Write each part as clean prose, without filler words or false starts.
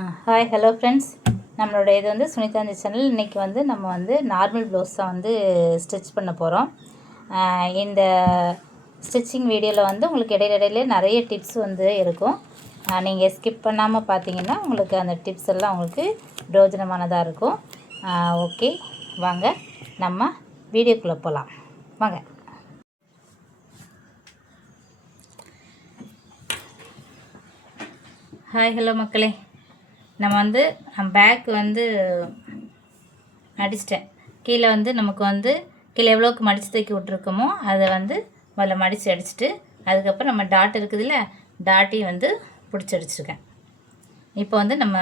Hi hello friends, நம்மளோட இது வந்து சுனிதாந்தி சேனல். இன்றைக்கி வந்து நம்ம வந்து நார்மல் ப்ளவுஸ் தான் வந்து ஸ்டிச் பண்ண போகிறோம். இந்த ஸ்டிச்சிங் வீடியோவில் வந்து உங்களுக்கு இடையில நிறைய டிப்ஸ் வந்து இருக்கும். நீங்கள் ஸ்கிப் பண்ணாமல் பார்த்தீங்கன்னா உங்களுக்கு அந்த டிப்ஸ் எல்லாம் உங்களுக்கு பிரயோஜனமானதாக இருக்கும். ஓகே, வாங்க நம்ம வீடியோக்குள்ளே போகலாம். வாங்க. ஹாய் ஹலோ மக்களே, நம்ம வந்து பேக் வந்து மடிச்சிட்டேன். கீழே வந்து நமக்கு வந்து கீழே எவ்வளோக்கு மடித்து தைக்கி விட்ருக்கோமோ அதை வந்து முதல்ல மடித்து அடிச்சுட்டு அதுக்கப்புறம் நம்ம டாட் இருக்குதுல்ல, டாட்டையும் வந்து பிடிச்சி அடிச்சிருக்கேன். இப்போ வந்து நம்ம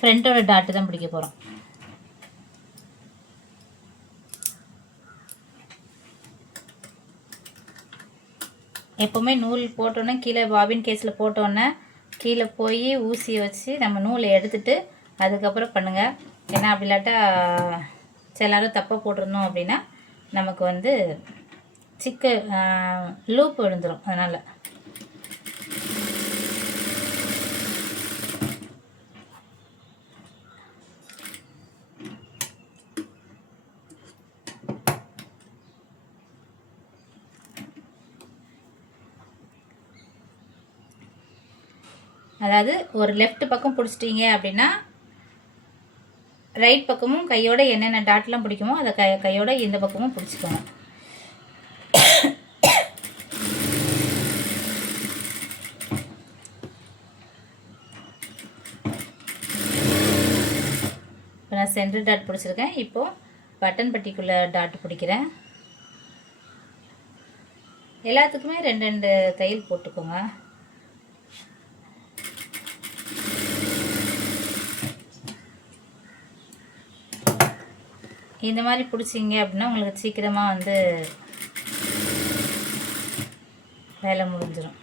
ஃப்ரண்ட்டோட டாட்டு தான் பிடிக்க போகிறோம். எப்போவுமே நூல் போட்டோன்னே கீழே பாபின் கேஸில் போட்டோன்னே கீழே போய் ஊசியை வச்சு நம்ம நூலை எடுத்துட்டு அதுக்கப்புறம் பண்ணுங்கள். ஏன்னா அப்படி இல்லாட்டா எல்லாரும் தப்பாக போட்டிருந்தோம் அப்படின்னா நமக்கு வந்து லூப் விழுந்துடும். அதனால் அதாவது ஒரு லெஃப்ட் பக்கம் பிடிச்சிட்டிங்க அப்படின்னா ரைட் பக்கமும் கையோட என்னென்ன டாட்லாம் பிடிக்குமோ அதை கையோட இந்த பக்கமும் பிடிச்சிக்கோங்க. இப்போ நான் சென்டர் டாட் பிடிச்சிருக்கேன். இப்போது பட்டன் பட்டிக்குள்ளே டாட் பிடிக்கிறேன். எல்லாத்துக்குமே 2 தையல் போட்டுக்கோங்க. இந்த மாதிரி பிடிச்சிங்க அப்படின்னா உங்களுக்கு சீக்கிரமாக வந்து வேலை முடிஞ்சிடும்.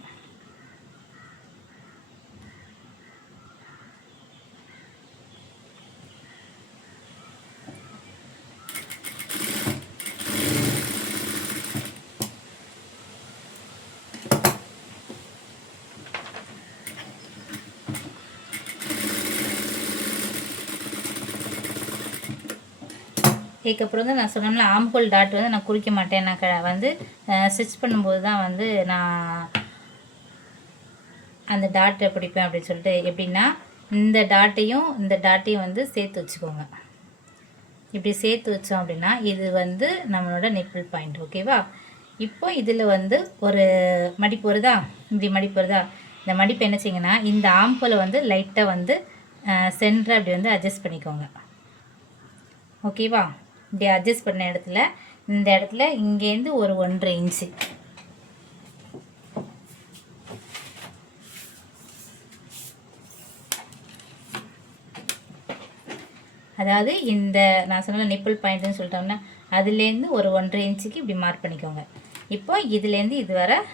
இதுக்கப்புறம் வந்து நான் சொன்னோம்ல, ஆம்ஹோல் டாட் வந்து நான் குறிக்க மாட்டேன். நான் வந்து ஸ்டிச் பண்ணும்போது தான் வந்து நான் அந்த டாட்டை பிடிப்பேன் அப்படின்னு சொல்லிட்டு. எப்படின்னா இந்த டாட்டையும் வந்து சேர்த்து வச்சுக்கோங்க. இப்படி சேர்த்து வச்சோம் அப்படின்னா இது வந்து நம்மளோட நிப்பிள் பாயிண்ட். ஓகேவா? இப்போ இதில் வந்து ஒரு மடிப்பு வருதா, இப்படி மடிப்பு வருதா, இந்த மடிப்பு என்ன செய்யுங்கன்னா இந்த ஆம்ஹோலை வந்து லைட்டாக வந்து சென்டரை அப்படி வந்து அட்ஜஸ்ட் பண்ணிக்கோங்க. ஓகேவா? இப்படி அட்ஜஸ்ட் பண்ண இடத்துல இந்த இடத்துல இங்கேருந்து ஒரு 1.5 இன்ச்சு அதாவது இந்த நான் சொன்ன நிப்பிள் பாயிண்ட்னு சொல்லிட்டோம்னா அதுலேருந்து ஒரு 1.5 இன்ச்சுக்கு இப்படி மார்க் பண்ணிக்கோங்க. இப்போ இதுலேருந்து இது வர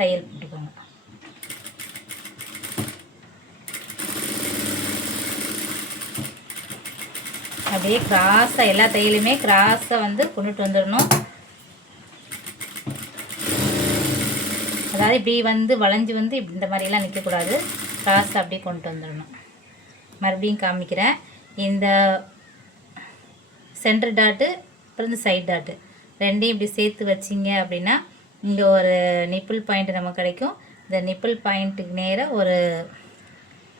தையல் போட்டுக்கோங்க. அப்படியே கிராஸாக எல்லா தையலுமே கிராஸாக வந்து கொண்டுட்டு வந்துடணும். அதாவது இப்படி வந்து வளைஞ்சி வந்து இந்த மாதிரிலாம் நிற்கக்கூடாது. கிராஸாக அப்படியே கொண்டுட்டு வந்துடணும். மறுபடியும் காமிக்கிறேன். இந்த சென்டர் டாட்டு அப்புறம் இந்த சைட் டாட்டு ரெண்டையும் இப்படி சேர்த்து வச்சிங்க அப்படின்னா இங்கே ஒரு நிப்பிள் பாயிண்ட் நமக்கு கிடைக்கும். இந்த நிப்பிள் பாயிண்ட்டுக்கு நேராக ஒரு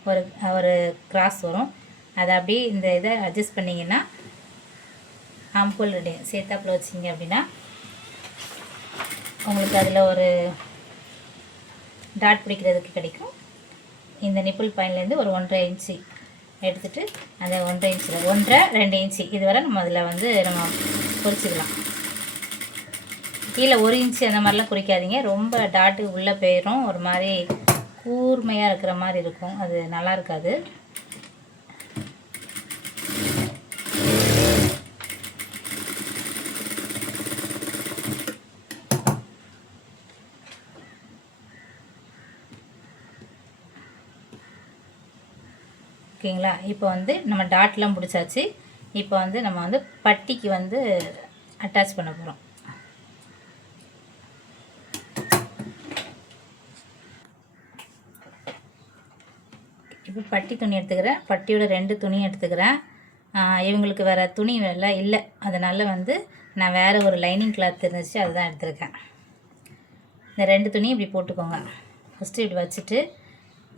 ஒரு ஒரு கிராஸ் வரும். அதை அப்படியே இந்த இதை அட்ஜஸ்ட் பண்ணிங்கன்னா ஆம்ஹோல் சேர்த்தாப்பில் வச்சிங்க அப்படின்னா உங்களுக்கு அதில் ஒரு டாட் பிடிக்கிறதுக்கு கிடைக்கும். இந்த நிப்பிள் பாயிண்ட்லேருந்து ஒரு 1.5 இன்ச்சு எடுத்துகிட்டு அந்த 1.5 இன்ச்சில் 1.5-2 இன்ச்சு இதுவரை நம்ம அதில் வந்து நம்ம குறிச்சிக்கலாம். கீழே 1 இன்ச்சு அந்த மாதிரிலாம் குறிக்காதீங்க. ரொம்ப டாட்டு உள்ளே போயிடும், ஒரு மாதிரி கூர்மையாக இருக்கிற மாதிரி இருக்கும், அது நல்லா இருக்காது. ஓகேங்களா? இப்போ வந்து நம்ம டாட்லாம் பிடிச்சாச்சு. இப்போ வந்து நம்ம வந்து பட்டிக்கு வந்து அட்டாச் பண்ண போகிறோம். இப்போ பட்டி துணி எடுத்துக்கிறேன், பட்டியோட 2 துணியும் எடுத்துக்கிறேன். இவங்களுக்கு வேறு துணி வேலை இல்லை, அதனால் வந்து நான் வேறு ஒரு லைனிங் கிளாத் இருந்துச்சு அதுதான் எடுத்துருக்கேன். இந்த 2 துணியும் இப்படி போட்டுக்கோங்க. ஃபஸ்ட்டு இப்படி வச்சுட்டு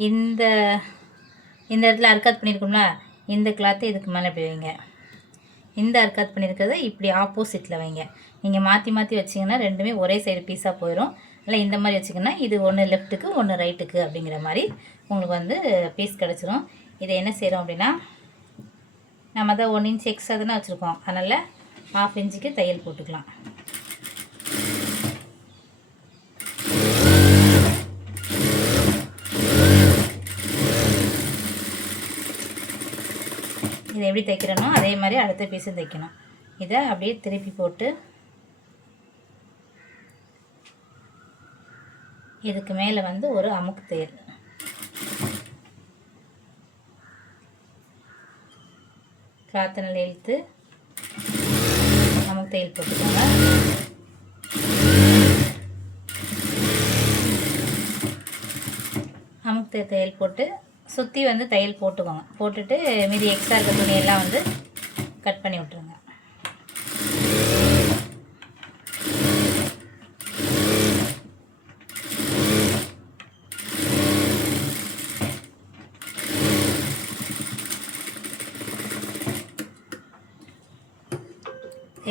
இந்த இடத்துல அர்க்காத் பண்ணியிருக்கோம்ல, இந்த கிளாத்தை இதுக்கு மேலே இப்படி வைங்க. இந்த அர்க்காத் பண்ணியிருக்கிறத இப்படி ஆப்போசிட்டில் வைங்க. நீங்கள் மாற்றி மாற்றி வச்சிங்கன்னா ரெண்டுமே ஒரே சைடு பீஸாக போயிடும். இல்லை இந்த மாதிரி வச்சிங்கன்னா இது ஒன்று லெஃப்ட்டுக்கு ஒன்று ரைட்டுக்கு அப்படிங்கிற மாதிரி உங்களுக்கு வந்து பீஸ் கிடச்சிரும். இதை என்ன செய்கிறோம் அப்படின்னா, நம்ம தான் 1 இன்ச் எக்ஸ்ட்ரா தானே வச்சுருக்கோம், அதனால் 1/2 இன்ச்சுக்கு தையல் போட்டுக்கலாம். இதை எப்படி தைக்கிறனோ அதே மாதிரி அடுத்த பீஸும் தைக்கணும். இதை அப்படியே திருப்பி போட்டு இதுக்கு மேலே வந்து ஒரு அமுக்கு தையல். கிளாத்தை நல்லா இழுத்து அமுக்கு தையல் போட்டுக்கோங்க. அமுக்கு தையல் போட்டு சுற்றி வந்து தையல் போட்டுக்கோங்க. போட்டுட்டு மீதி எக்ஸ்ட்ரா இருக்க துணியெல்லாம் வந்து கட் பண்ணி விட்ருங்க.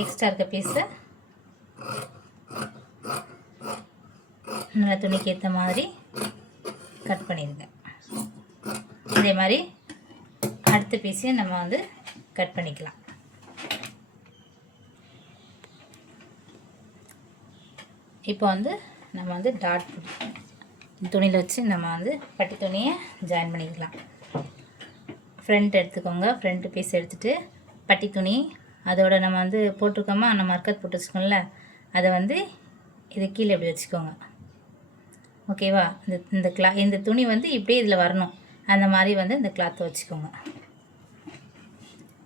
எக்ஸ்ட்ரா இருக்க பீஸை நல்ல துணிக்கு ஏற்ற மாதிரி கட் பண்ணிடுங்க. இதே மாதிரி அடுத்த பீஸையும் நம்ம வந்து கட் பண்ணிக்கலாம். இப்போ வந்து நம்ம வந்து டாட் துணியில் வச்சு நம்ம வந்து பட்டி துணியை ஜாயின் பண்ணிக்கலாம். ஃப்ரண்ட் எடுத்துக்கோங்க. ஃப்ரண்ட் பீஸ் எடுத்துகிட்டு பட்டி துணி அதோட நம்ம வந்து போட்டிருக்கோமா, நம்ம அர்க்காத் போட்டு வச்சுக்கோங்கள, அதை வந்து இது கீழே இப்படி வச்சுக்கோங்க. ஓகேவா? இந்த துணி வந்து இப்படியே இதில் வரணும், அந்த மாதிரி வந்து இந்த கிளாத்தை வச்சுக்கோங்க.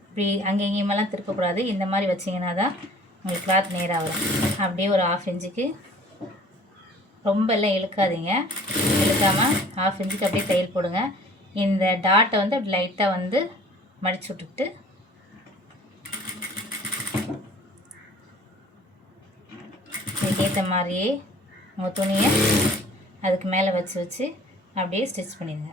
இப்படி அங்கே எங்கேயுமெல்லாம் திருப்பக்கூடாது. இந்த மாதிரி வச்சிங்கன்னா தான் உங்களுக்கு கிளாத் நேராக வரும். அப்படியே ஒரு 1/2 இன்ச்சுக்கு, ரொம்ப எல்லாம் இழுக்காதீங்க, இழுக்காமல் 1/2 இன்ச்சுக்கு அப்படியே தையல் போடுங்க. இந்த டாட்டை வந்து அப்படி லைட்டாக வந்து மடிச்சு விட்டுக்கிட்டு இதுக்கேற்ற மாதிரியே உங்கள் துணியை அதுக்கு மேலே வச்சு அப்படியே ஸ்டிச் பண்ணிடுங்க.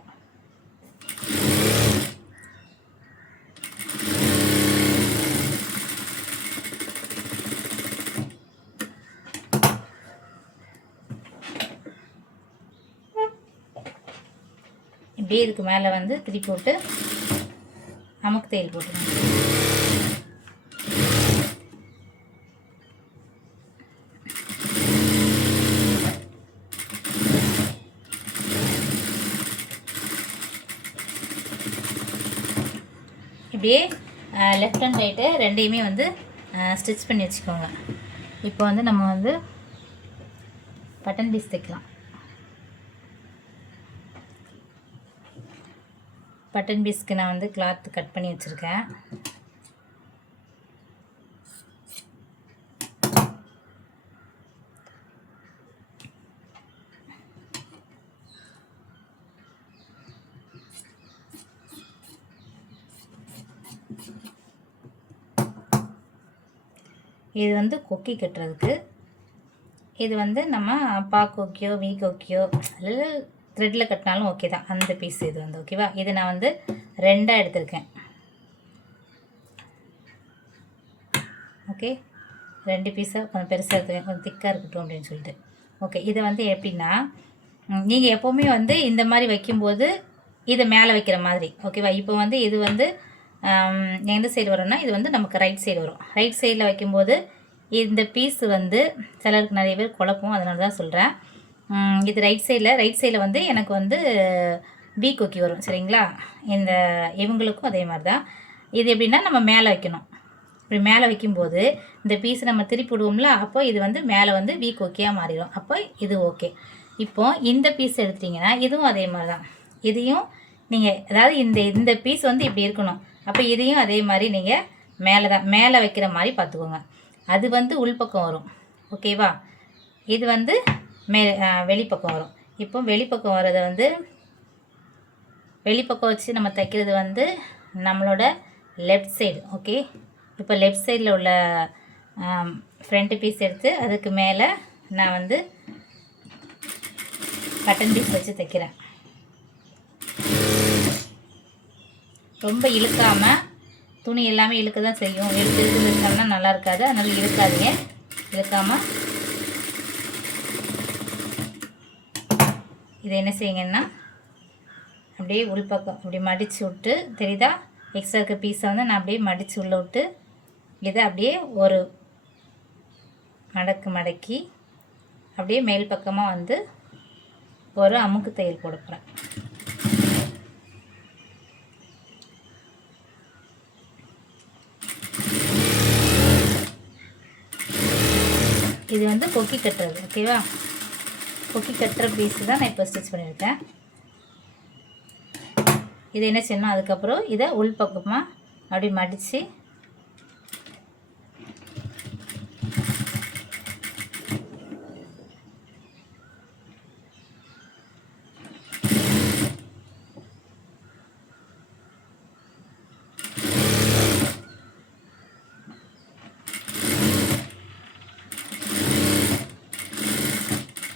இப்படியே இதுக்கு மேலே வந்து திருப்பி போட்டு அமுக்கு தையல் போட்டுருங்க. இப்படியே லெஃப்ட் அண்ட் ரைட்டு ரெண்டையுமே வந்து ஸ்டிச் பண்ணி வச்சுக்கோங்க. இப்போ வந்து நம்ம வந்து பட்டன் பீஸ் தைக்கலாம். பட்டன் பீஸ்க்கு நான் வந்து கிளாத் கட் பண்ணி வச்சுருக்கேன். இது வந்து கொக்கி கட்டுறதுக்கு. இது வந்து நம்ம பா கொக்கியோ வி கொக்கியோ அல்லது த்ரெட்டில் கட்டினாலும் ஓகே தான். அந்த பீஸ் இது வந்து ஓகேவா. இது நான் வந்து 2 எடுத்திருக்கேன். ஓகே, 2 பீஸாக கொஞ்சம் பெருசாக எடுத்துக்கேன், கொஞ்சம் திக்காக இருக்கட்டும் அப்படின்னு சொல்லிட்டு. ஓகே, இதை வந்து எப்படின்னா, நீங்கள் எப்போவுமே வந்து இந்த மாதிரி வைக்கும்போது இதை மேலே வைக்கிற மாதிரி ஓகேவா. இப்போ வந்து இது வந்து எந்த சைடு வரும்னா, இது வந்து நமக்கு ரைட் சைடு வரும். ரைட் சைடில் வைக்கும்போது இந்த பீஸ் வந்து சிலருக்கு நிறைய பேர் குழப்பம், அதனால தான் சொல்கிறேன். இது ரைட் சைடில் வந்து எனக்கு வந்து பி கொக்கி வரும் சரிங்களா. இவங்களுக்கும் அதே மாதிரி தான். இது எப்படின்னா நம்ம மேலே வைக்கணும். இப்படி மேலே வைக்கும்போது இந்த பீஸ் நம்ம திருப்பி விடுவோம்ல, அப்போ இது வந்து மேலே வந்து வி கொக்கியாக மாறிடும். அப்போ இது ஓகே. இப்போது இந்த பீஸ் எடுத்துட்டிங்கன்னா இதுவும் அதே மாதிரி தான். இதையும் நீங்கள் அதாவது இந்த பீஸ் வந்து இப்படி இருக்கணும். அப்போ இதையும் அதே மாதிரி நீங்கள் மேலே வைக்கிற மாதிரி பார்த்துக்கோங்க. அது வந்து உள்பக்கம் வரும் ஓகேவா. இது வந்து வெளிப்பக்கம் வரும். இப்போ வெளிப்பக்கம் வர்றதை வந்து வெளிப்பக்கம் வச்சு நம்ம தைக்கிறது வந்து நம்மளோட லெஃப்ட் சைடு. ஓகே, இப்போ லெஃப்ட் சைடில் உள்ள ஃப்ரண்ட் பீஸ் எடுத்து அதுக்கு மேலே நான் வந்து பட்டன் பீஸ் வச்சு தைக்கிறேன். ரொம்ப இழுக்காமல், துணி எல்லாமே இழுக்க தான் செய்யும். இழுத்து வச்சோம்னா நல்லா இருக்காது, அதனால் இழுக்காதீங்க. இழுக்காமல் இதை என்ன செய்யுங்கன்னா அப்படியே உள்பக்கம் அப்படி மடித்து விட்டு, தெரியுதா, எக்ஸ்ட்ரா இருக்க பீஸை வந்து நான் அப்படியே மடித்து உள்ளே விட்டு இதை அப்படியே ஒரு மடக்கி அப்படியே மேல் பக்கமாக வந்து ஒரு அமுக்கு தையல் போட போகிறேன். இது வந்து கொக்கி கட்டுறது. ஓகேவா, கொக்கி கட்டுற பீஸு தான் நான் இப்போ ஸ்டிச் பண்ணியிருக்கேன். இது என்ன செய்யணும், அதுக்கப்புறம் இதை உள் பக்கமாக அப்படி மடித்து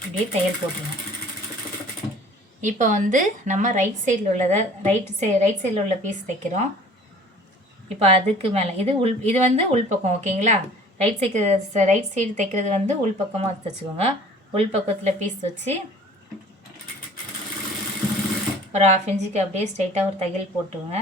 இப்படியே தையல் போட்டுருவோம். இப்போ வந்து நம்ம ரைட் சைடில் உள்ளதை ரைட் சைடில் உள்ள பீஸ் தைக்கிறோம். இப்போ அதுக்கு மேலே இது வந்து உள்பக்கம். ஓகேங்களா, ரைட் சைடு தைக்கிறது வந்து உள்பக்கமாக தைச்சிக்கோங்க. உள்பக்கத்தில் பீஸ் வச்சு ஒரு 1/2 இன்ச்சுக்கு அப்படியே ஸ்ட்ரைட்டாக ஒரு தையல் போட்டுருங்க.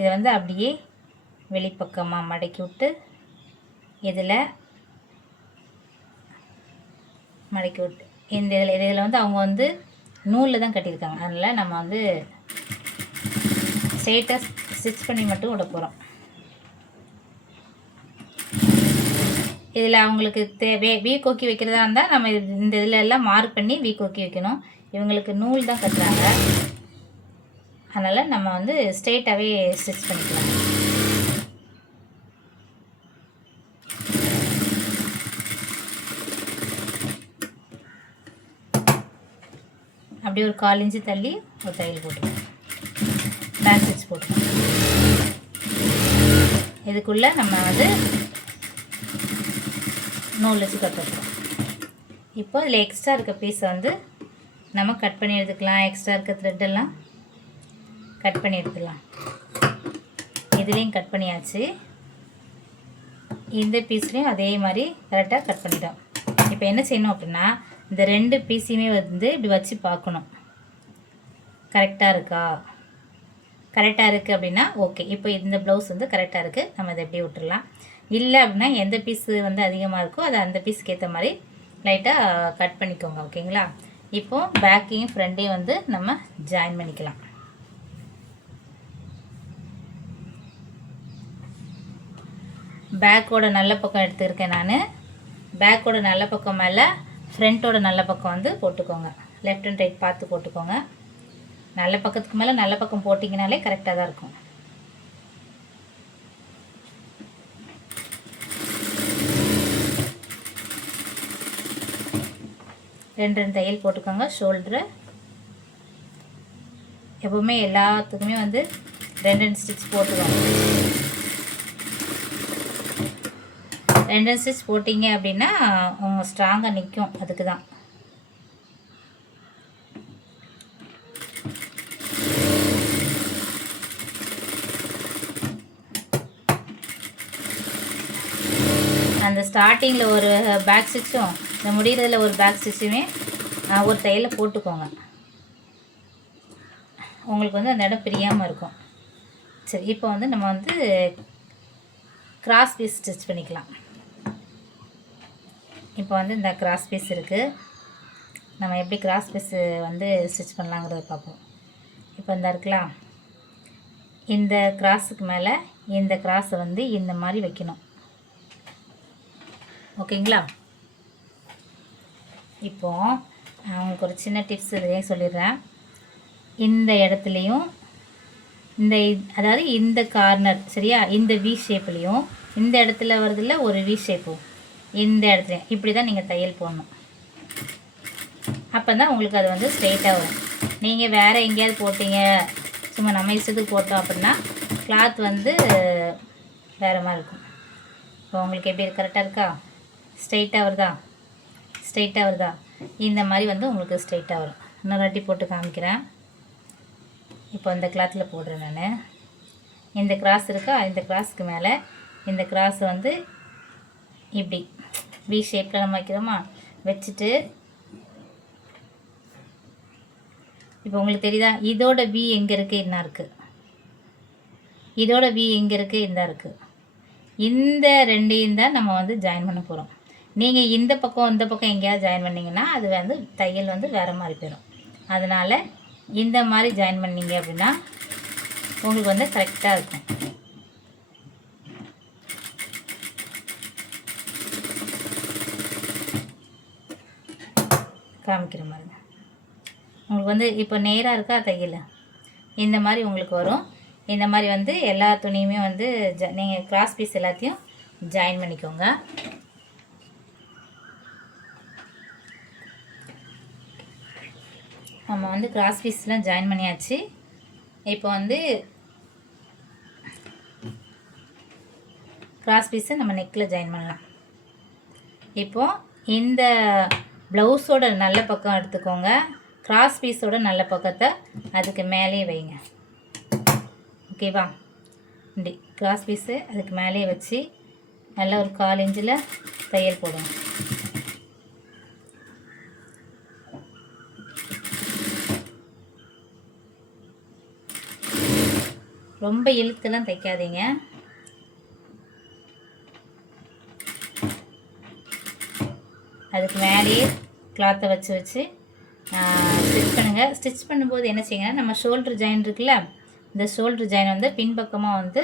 இதை வந்து அப்படியே வெளிப்பக்கமாக மடக்கி விட்டு இதில் மடக்கி விட்டு இதில் வந்து அவங்க வந்து நூலில் தான் கட்டியிருக்காங்க. அதனால் நம்ம வந்து ஸ்ட்ரெயிட்டாக ஸ்டிச் பண்ணி மட்டும் விட போகிறோம். இதில் அவங்களுக்கு வீ கொக்கி வைக்கிறதா இருந்தால் நம்ம இந்த இதில் எல்லாம் மார்க் பண்ணி வீ கொக்கி வைக்கணும். இவங்களுக்கு நூல் தான் கட்டுறாங்க, அதனால் நம்ம வந்து ஸ்ட்ரெயிட்டாகவே ஸ்டிச் பண்ணிக்கலாம். அப்படியே ஒரு 1/4 இன்ச்சு தள்ளி ஒரு தையல் போட்டுருவோம். பேக் ஸ்டிச் போட்டுருவோம். இதுக்குள்ளே நம்ம வந்து நூல் வச்சு கட்டுறோம். இப்போ இதில் எக்ஸ்ட்ரா இருக்க பீஸை வந்து நம்ம கட் பண்ணி எடுத்துக்கலாம். எக்ஸ்ட்ரா இருக்க த்ரெட்டெல்லாம் கட் பண்ணி எடுத்துக்கலாம். இதுலேயும் கட் பண்ணியாச்சு. இந்த பீஸ்லேயும் அதே மாதிரி கரெக்டாக கட் பண்ணிட்டோம். இப்போ என்ன செய்யணும் அப்படின்னா, இந்த 2 பீஸையுமே வந்து இப்படி வச்சு பார்க்கணும், கரெக்டாக இருக்கா. கரெக்டாக இருக்குது அப்படின்னா ஓகே. இப்போ இந்த ப்ளவுஸ் வந்து கரெக்டாக இருக்குது, நம்ம இதை எப்படி விட்டுடலாம். இல்லை அப்படின்னா எந்த பீஸு வந்து அதிகமாக இருக்கோ அதை அந்த பீஸுக்கு ஏற்ற மாதிரி லைட்டாக கட் பண்ணிக்கோங்க. ஓகேங்களா, இப்போது பேக்கையும் ஃப்ரண்ட்டையும் வந்து நம்ம ஜாயின் பண்ணிக்கலாம். பேக்கோட நல்ல பக்கம் எடுத்துருக்கேன் நான். பேக்கோட நல்ல பக்கம் மேலே ஃப்ரண்ட்டோட நல்ல பக்கம் வந்து போட்டுக்கோங்க. லெஃப்ட் அண்ட் ரைட் பார்த்து போட்டுக்கோங்க. நல்ல பக்கத்துக்கு மேலே நல்ல பக்கம் போட்டிங்கனாலே கரெக்டாக தான் இருக்கும். ரெண்டு தையல் போட்டுக்கோங்க. ஷோல்டரு எப்போவுமே எல்லாத்துக்குமே வந்து 2 ஸ்டிச் போட்டுக்கோங்க. 2 ஸ்டிச் போட்டிங்க அப்படின்னா ஸ்ட்ராங்காக நிற்கும். அதுக்கு தான் அந்த ஸ்டார்டிங்கில் ஒரு பேக் ஸ்டிச்சும் இந்த முடிகிறதுல ஒரு பேக் ஸ்டிச்சுமே ஒரு தையலை போட்டுக்கோங்க. உங்களுக்கு வந்து அந்த இடம் பிரியாமல் இருக்கும். சரி, இப்போ வந்து நம்ம வந்து கிராஸ் பீஸ் ஸ்டிச் பண்ணிக்கலாம். இப்போ வந்து இந்த கிராஸ் பீஸ் இருக்குது, நம்ம எப்படி கிராஸ் பீஸு வந்து ஸ்டிச் பண்ணலாங்கிறத பார்ப்போம். இப்போ இந்த இருக்கலாம், இந்த கிராஸுக்கு மேலே இந்த கிராஸை வந்து இந்த மாதிரி வைக்கணும். ஓகேங்களா, இப்போது உங்களுக்கு ஒரு சின்ன டிப்ஸ் இதையே சொல்லிடுறேன். இந்த இடத்துலையும் அதாவது இந்த கார்னர் சரியா, இந்த வி ஷேப்லேயும் இந்த இடத்துல வருதுல்ல ஒரு வி ஷேப்பும், இந்த இடத்துல இப்படி தான் நீங்கள் தையல் போடணும். அப்போ தான் உங்களுக்கு அது வந்து ஸ்ட்ரெயிட்டாக வரும். நீங்கள் வேறு எங்கேயாவது போட்டீங்க, சும்மா நம்ம இஷ்டத்துக்கு போட்டோம் அப்படின்னா கிளாத் வந்து வேறு மாதிரி இருக்கும். இப்போ உங்களுக்கு எப்படி கரெக்டாக இருக்கா? ஸ்ட்ரெயிட்டாக வருதா? இந்த மாதிரி வந்து உங்களுக்கு ஸ்ட்ரெயிட்டாக வரும். இன்னொரு வாட்டி போட்டு காமிக்கிறேன். இப்போ இந்த கிளாத்தில் போடுறேன் நான். இந்த கிராஸ் இருக்கா, இந்த கிராஸுக்கு மேலே இந்த கிராஸ் வந்து இப்படி வி ஷேப்பில் நம்ம வைக்கிறோமா, வச்சுட்டு இப்போ உங்களுக்கு தெரியுதா, இதோட வி எங்கே இருக்குது, என்ன இருக்குது, இதோட வி எங்கே இருக்குது, இந்த இருக்குது. இந்த ரெண்டையும் தான் நம்ம வந்து ஜாயின் பண்ண போகிறோம். நீங்கள் இந்த பக்கம் எங்கேயாவது ஜாயின் பண்ணிங்கன்னா அது வந்து தையல் வந்து வேறு மாதிரி போயிடும். அதனால் இந்த மாதிரி ஜாயின் பண்ணிங்க அப்படின்னா உங்களுக்கு வந்து கரெக்டாக இருக்கும். காமிக்கிற மாதிரி உங்களுக்கு வந்து இப்போ நேராக இருக்கா தையல், இந்த மாதிரி உங்களுக்கு வரும். இந்த மாதிரி வந்து எல்லா துணியுமே வந்து நீங்கள் கிராஸ் பீஸ் எல்லாத்தையும் ஜாயின் பண்ணிக்கோங்க. நம்ம வந்து கிராஸ் பீஸ்லாம் ஜாயின் பண்ணியாச்சு. இப்போ வந்து கிராஸ் பீஸை நம்ம நெக்கில் ஜாயின் பண்ணலாம். இப்போது இந்த ப்ளவுஸோட நல்ல பக்கம் எடுத்துக்கோங்க, கிராஸ் பீஸோட நல்ல பக்கத்தை அதுக்கு மேலே வைங்க. ஓகேவா? இப்படி கிராஸ் பீஸு அதுக்கு மேலே வச்சு நல்லா ஒரு 1/4 இன்ச்சில் தையல் போடுங்க. ரொம்ப இழுத்துலாம் தைக்காதீங்க. அதுக்கு மேலேயே கிளாத்தை வச்சு ஸ்டிச் பண்ணுங்கள். ஸ்டிச் பண்ணும்போது என்ன செய்யுங்கன்னா, நம்ம ஷோல்டர் ஜாயின் இருக்குல்ல, இந்த ஷோல்டர் ஜாயின் வந்து பின்பக்கமாக வந்து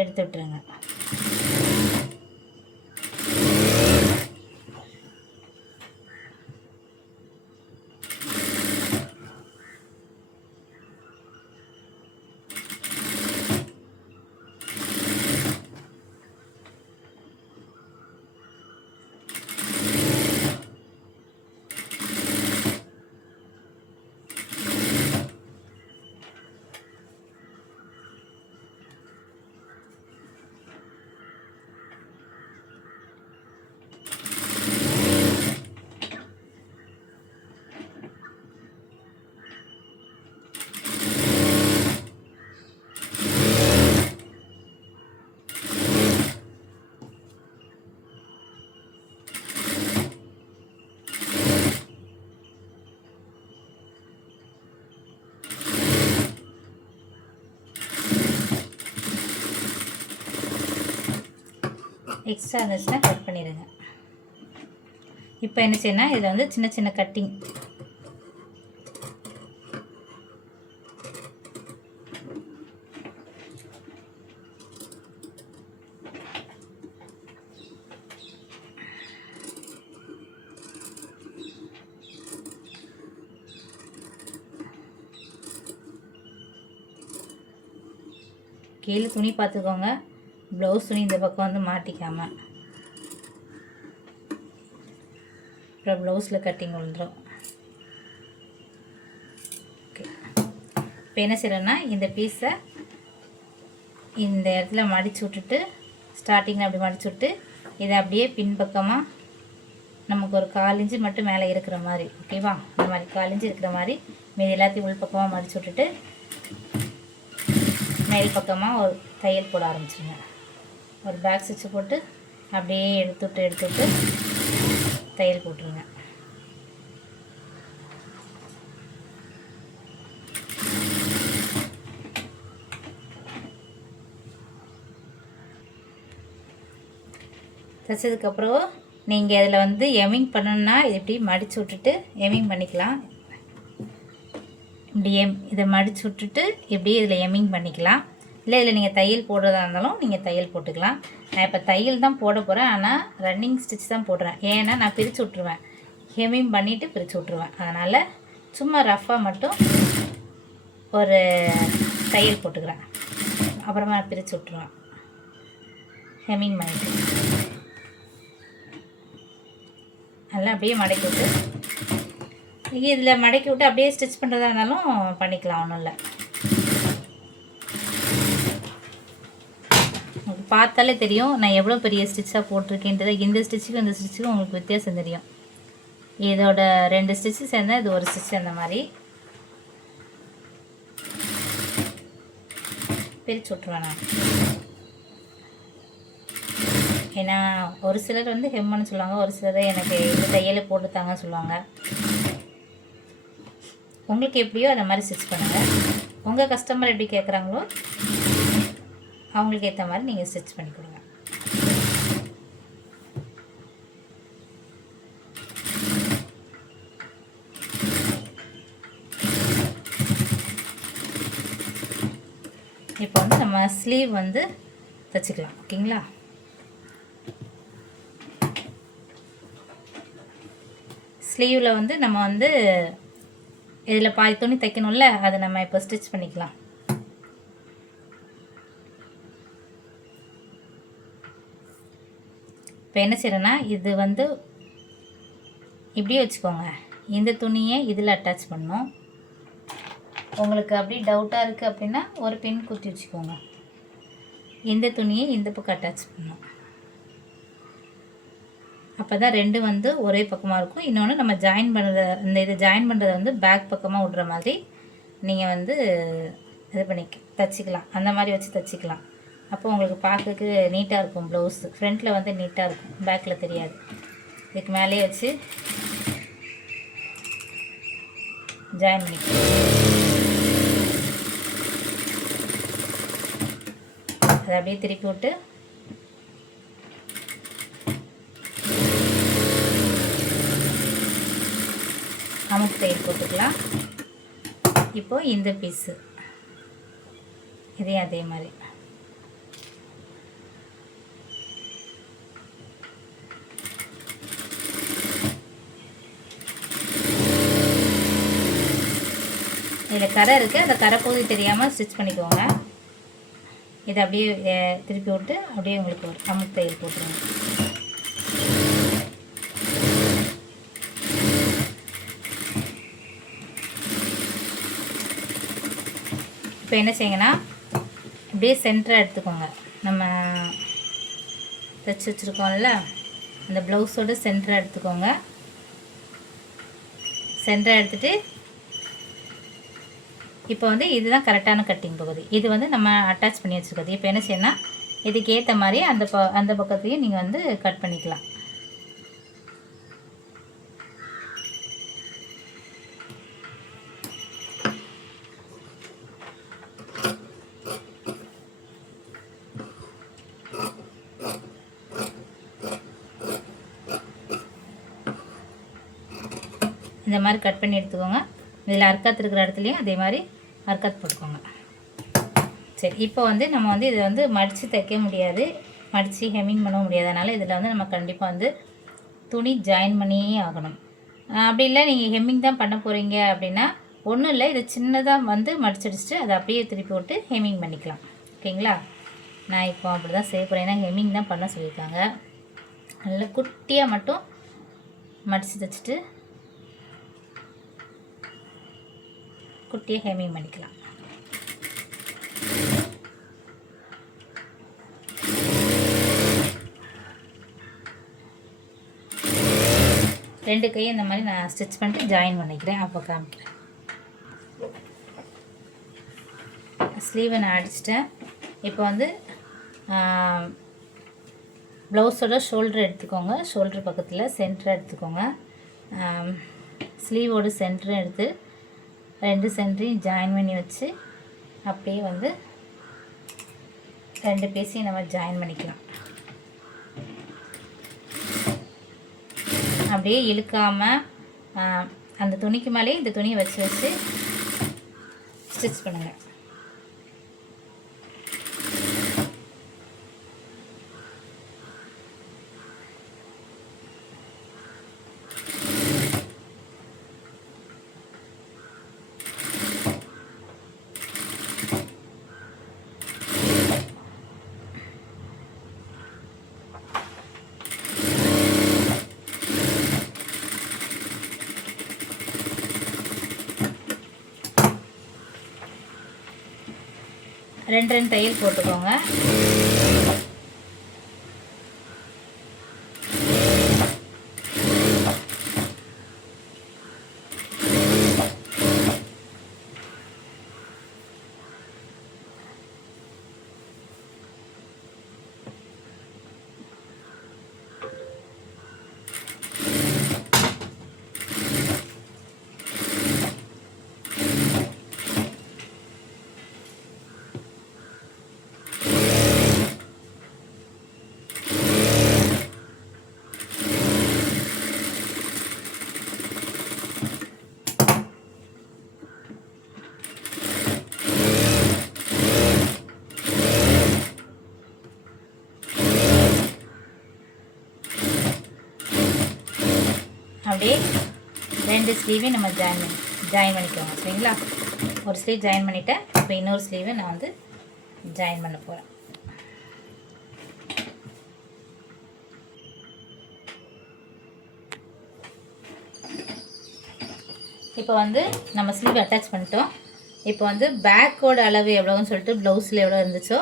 எடுத்து விட்டுருங்க. எக்ஸ்ட்ரா இருந்துச்சுன்னா கட் பண்ணிடுங்க. இப்போ என்ன செய்யணும், இதில் வந்து சின்ன சின்ன கட்டிங் கீழே துணி பார்த்துக்கோங்க, ப்ளவுஸ் துணி இந்த பக்கம் வந்து மாட்டிக்காமல், அப்புறம் ப்ளவுஸில் கட்டிங் விழுந்துடும். ஓகே, இப்போ என்ன செய்யறேன்னா, இந்த பீஸை இந்த இடத்துல மடித்து விட்டுட்டு, ஸ்டார்டிங்கில் அப்படி மடித்து விட்டு, இதை அப்படியே பின்பக்கமாக நமக்கு ஒரு 1/4 இன்ச்சு மட்டும் மேலே இருக்கிற மாதிரி, ஓகேவா, இந்த மாதிரி 1/4 இன்ச்சு இருக்கிற மாதிரி மீது எல்லாத்தையும் உள்பக்கமாக மடித்து விட்டுட்டு மேல் பக்கமாக ஒரு தையல் போட ஆரம்பிச்சுங்க. ஒரு பேக் ஸ்டிச்சு போட்டு அப்படியே எடுத்துட்டு தையல் போட்டுருங்க. தைச்சதுக்கப்புறம் நீங்கள் இதில் வந்து எமிங் பண்ணணுன்னா இப்படி மடித்து விட்டுட்டு எமிங் பண்ணிக்கலாம். இப்படி இதை மடித்து விட்டுட்டு இப்படி இதில் எமிங் பண்ணிக்கலாம். இல்லை இதில் நீங்கள் தையல் போடுறதா இருந்தாலும் நீங்கள் தையல் போட்டுக்கலாம். நான் இப்போ தையல் தான் போட போகிறேன், ஆனால் ரன்னிங் ஸ்டிச் தான் போடுறேன். ஏன்னா நான் பிரித்து விட்ருவேன், ஹெமிங் பண்ணிவிட்டு பிரித்து விட்ருவேன். அதனால் சும்மா ரஃப்பாக மட்டும் ஒரு தையல் போட்டுக்கிறேன். அப்புறமா பிரித்து விட்ருவேன். ஹெம்மிங் பண்ணிட்டு நல்லா அப்படியே மடக்கி விட்டு, நீங்கள் இதில் மடக்கி விட்டு அப்படியே ஸ்டிச் பண்ணுறதா இருந்தாலும் பண்ணிக்கலாம், ஒன்றும் இல்லை. உங்களுக்கு பார்த்தாலே தெரியும் நான் எவ்வளோ பெரிய ஸ்டிச்சாக போட்டிருக்கேன்றது. இந்த ஸ்டிச்சுக்கும் இந்த ஸ்டிச்சுக்கும் உங்களுக்கு வித்தியாசம் தெரியும். இதோட 2 ஸ்டிச்சு சேர்ந்தால் இது ஒரு ஸ்டிச். அந்த மாதிரி பிரித்து விட்ருவேன் நான். ஏன்னா ஒரு சிலர் வந்து ஹெம்முன்னு சொல்லுவாங்க, ஒரு சிலர் எனக்கு இந்த தையலை போட்டுத்தாங்கன்னு சொல்லுவாங்க. உங்களுக்கு எப்படியோ அந்த மாதிரி ஸ்டிச் பண்ணுங்கள். உங்கள் கஸ்டமர் எப்படி கேட்குறாங்களோ அவங்களுக்கு ஏற்ற மாதிரி நீங்கள் ஸ்டிச் பண்ணி கொடுங்க. இப்போ வந்து நம்ம ஸ்லீவ் வந்து தைச்சிக்கலாம். ஓகேங்களா? ஸ்லீவில் வந்து நம்ம வந்து இதில் பாதி துணி தைக்கணும்ல, அதை நம்ம இப்போ ஸ்டிச் பண்ணிக்கலாம். இப்போ என்ன செய்கிறேன்னா, இது வந்து இப்படியே வச்சுக்கோங்க. இந்த துணியை இதில் அட்டாச் பண்ணணும். உங்களுக்கு அப்படி டவுட்டாக இருக்குது அப்படின்னா ஒரு பின் குத்தி வச்சுக்கோங்க. இந்த துணியை இந்த பக்கம் அட்டாச் பண்ணணும். அப்போ தான் 2 வந்து ஒரே பக்கமாக இருக்கும். இன்னொன்று நம்ம ஜாயின் பண்ணுற இது ஜாயின் பண்ணுறதை வந்து பேக் பக்கமாக விட்ற மாதிரி நீங்கள் வந்து இது பண்ணி தைச்சிக்கலாம். அந்த மாதிரி வச்சு தைச்சிக்கலாம். அப்போ உங்களுக்கு பார்க்கறதுக்கு நீட்டாக இருக்கும். ப்ளவுஸு ஃப்ரண்ட்டில் வந்து நீட்டாக இருக்கும், பேக்கில் தெரியாது. இதுக்கு மேலேயே வச்சு ஜாயின் பண்ணிக்கலாம். அதை அப்படியே திருப்பி விட்டு அமுக்கு தையல் போட்டுக்கலாம். இப்போது இந்த பீஸு இதையும் அதே மாதிரி இதில் கரை இருக்குது, அந்த கரை பகுதி தெரியாமல் ஸ்டிச் பண்ணிக்கோங்க. இதை அப்படியே திருப்பி விட்டு அப்படியே உங்களுக்கு ஒரு அமுக்கு தையல் போட்டுருங்க. இப்போ என்ன செய்யுங்கன்னா, அப்படியே சென்டராக எடுத்துக்கோங்க. நம்ம தைச்சி வச்சுருக்கோம்ல, அந்த ப்ளவுஸோடு சென்டராக எடுத்துக்கோங்க. சென்டராக எடுத்துகிட்டு இப்போ வந்து இதுதான் கரெக்டான கட்டிங் பகுதி. இது வந்து நம்ம அட்டாச் பண்ணி வச்சுருக்கோது. இப்போ என்ன செய்யணும்னா, இதுக்கு ஏற்ற மாதிரி அந்த பக்கத்தையும் நீங்கள் வந்து கட் பண்ணிக்கலாம். இந்த மாதிரி கட் பண்ணி எடுத்துக்கோங்க. இதில் அர்க்காத் இருக்கிற இடத்துலையும் அதே மாதிரி அர்க்காத் போட்டுக்கோங்க. சரி, இப்போ வந்து நம்ம வந்து இதை வந்து மடித்து தைக்க முடியாது, மடித்து ஹெம்மிங் பண்ண முடியாது. அதனால் இதில் வந்து நம்ம கண்டிப்பாக வந்து துணி ஜாயின் பண்ணியே ஆகணும். அப்படி இல்லை நீங்கள் ஹெம்மிங் தான் பண்ண போகிறீங்க அப்படின்னா ஒன்றும் இல்லை, இதை சின்னதாக வந்து மடிச்சடிச்சுட்டு அதை அப்படியே திருப்பி விட்டு ஹெம்மிங் பண்ணிக்கலாம். ஓகேங்களா? நான் இப்போ அப்படி தான் செய்ய போகிறேன். ஏன்னா ஹெம்மிங் தான் பண்ண சொல்லியிருக்காங்க. நல்லா குட்டியாக மட்டும் மடித்து தைச்சிட்டு குட்டியாக ஹெம்மிங் பண்ணிக்கலாம். ரெண்டு கையும் இந்த மாதிரி நான் ஸ்டிச் பண்ணிட்டு ஜாயின் பண்ணிக்கிறேன். அப்போ காமிக்கிறேன். ஸ்லீவை நான் அடிச்சிட்டேன். இப்போ வந்து ப்ளவுஸோட ஷோல்டர் எடுத்துக்கோங்க. ஷோல்டர் பக்கத்தில் சென்டரை எடுத்துக்கோங்க. ஸ்லீவோட சென்டரும் எடுத்து 2 சென்டரையும் ஜாயின் பண்ணி வச்சு அப்படியே வந்து 2 பீஸையும் நம்ம ஜாயின் பண்ணிக்கலாம். அப்படியே இழுக்காமல் அந்த துணிக்கு மேலேயே இந்த துணியை வச்சு வச்சு ஸ்டிச் பண்ணுங்கள். 2 தையல் போட்டுக்கோங்க. அப்படியே 2 ஸ்லீவையும் நம்ம ஜாயின் பண்ணிக்கோங்க. சரிங்களா? ஒரு ஸ்லீவ் ஜாயின் பண்ணிவிட்டேன். இப்போ இன்னொரு ஸ்லீவை நான் வந்து ஜாயின் பண்ண போகிறேன். இப்போ வந்து நம்ம ஸ்லீவ் அட்டாச் பண்ணிட்டோம். இப்போ வந்து பேக்கோட அளவு எவ்வளோன்னு சொல்லிட்டு ப்ளவுஸில் எவ்வளோ இருந்துச்சோ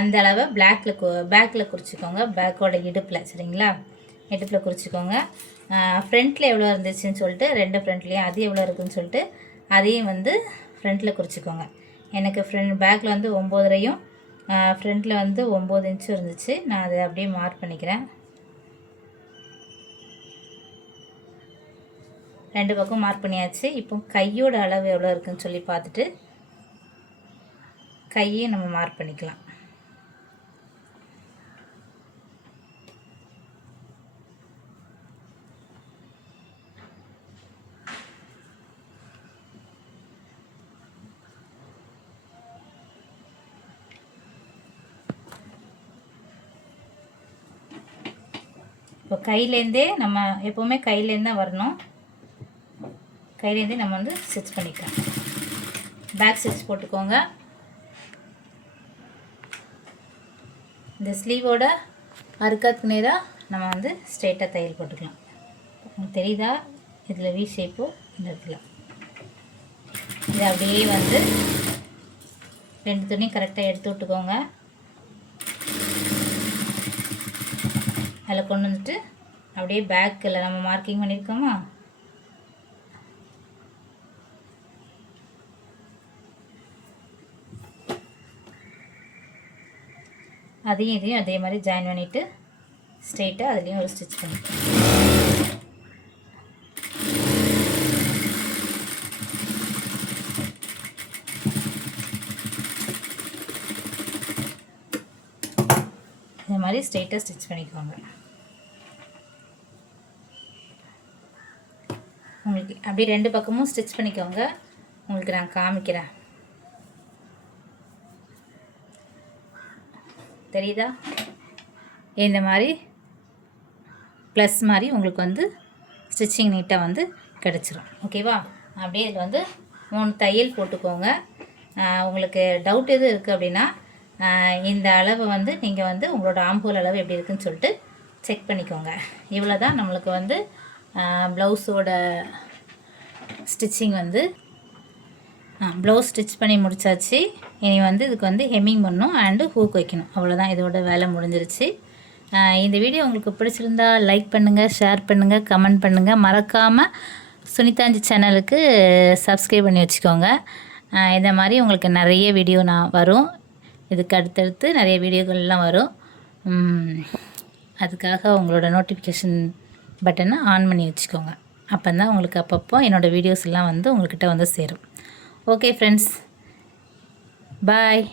அந்த அளவை பேக்கில் குறிச்சிக்கோங்க. பேக்கோட இடுப்பில். சரிங்களா? இடுப்பில் குறிச்சிக்கோங்க. ஃப்ரண்ட்டில் எவ்வளோ இருந்துச்சுன்னு சொல்லிட்டு 2 ஃப்ரண்ட்லேயும் அது எவ்வளோ இருக்குதுன்னு சொல்லிட்டு அதையும் வந்து ஃப்ரண்ட்டில் குறிச்சிக்கோங்க. எனக்கு பேக்கில் வந்து 9.5யும் ஃப்ரண்ட்டில் வந்து 9 இன்ச்சும் இருந்துச்சு. நான் அதை அப்படியே மார்க் பண்ணிக்கிறேன். 2 பக்கம் மார்க் பண்ணியாச்சு. இப்போ கையோட அளவு எவ்வளோ இருக்குதுன்னு சொல்லி பார்த்துட்டு கையையும் நம்ம மார்க் பண்ணிக்கலாம். இப்போ கையிலேருந்தே நம்ம எப்போவுமே கையிலேருந்து தான் வரணும். கையிலேருந்தே நம்ம வந்து ஸ்டிச் பண்ணிக்கலாம். பேக் ஸ்டிச் போட்டுக்கோங்க. இந்த ஸ்லீவோட அறுக்கிறதுக்கு நேராக நம்ம வந்து ஸ்ட்ரெயிட்டாக தையல் போட்டுக்கலாம். உங்களுக்கு தெரியுதா? இதில் வி ஷேப்பு இந்த இடத்துல. இது அப்படியே வந்து 2 துணியும் கரெக்டாக எடுத்து விட்டுக்கோங்க. அதில் கொண்டு வந்துட்டு அப்படியே பேக்கில் நம்ம மார்க்கிங் பண்ணியிருக்கோமா அதையும் இதையும் அதே மாதிரி ஜாயின் பண்ணிவிட்டு ஸ்ட்ரெயிட்டாக அதுலேயும் ஒரு ஸ்டிச் பண்ணிக்கலாம். இந்த மாதிரி ஸ்ட்ரெயிட்டாக ஸ்டிச் பண்ணிக்கோங்க. உங்களுக்கு அப்படியே 2 பக்கமும் ஸ்டிச் பண்ணிக்கோங்க. உங்களுக்கு நான் காமிக்கிறேன். தெரியுதா? இந்த மாதிரி ப்ளஸ் மாதிரி உங்களுக்கு வந்து ஸ்டிச்சிங் நீட்டாக வந்து கிடச்சிரும். ஓகேவா? அப்படியே இதில் வந்து 3 தையல் போட்டுக்கோங்க. உங்களுக்கு டவுட் எதுவும் இருக்குது அப்படின்னா இந்த அளவு வந்து நீங்கள் வந்து உங்களோட ஆம்போல் அளவு எப்படி இருக்குதுன்னு சொல்லிட்டு செக் பண்ணிக்கோங்க. இவ்வளோ தான் நம்மளுக்கு வந்து ப்ளவுஸோட ஸ்டிச்சிங் வந்து ப்ளவுஸ் ஸ்டிச் பண்ணி முடித்தாச்சு. இனி வந்து இதுக்கு வந்து ஹெம்மிங் பண்ணணும் அண்டு ஹூக் வைக்கணும். அவ்வளோதான், இதோட வேலை முடிஞ்சிருச்சு. இந்த வீடியோ உங்களுக்கு பிடிச்சிருந்தா லைக் பண்ணுங்கள், ஷேர் பண்ணுங்கள், கமெண்ட் பண்ணுங்கள். மறக்காமல் சுனிதாஞ்சி சேனலுக்கு சப்ஸ்கிரைப் பண்ணி வச்சுக்கோங்க. இந்த மாதிரி உங்களுக்கு நிறைய வீடியோ நான் வரும். இதுக்கு அடுத்தடுத்து நிறைய வீடியோக்கள்லாம் வரும். அதுக்காக உங்களோட நோட்டிஃபிகேஷன் பட்டனை ஆன் பண்ணி வச்சுக்கோங்க. அப்போ தான் உங்களுக்கு அப்பப்போ என்னோடய வீடியோஸ் எல்லாம் வந்து உங்கள்கிட்ட வந்து சேரும். ஓகே ஃப்ரெண்ட்ஸ், பாய்.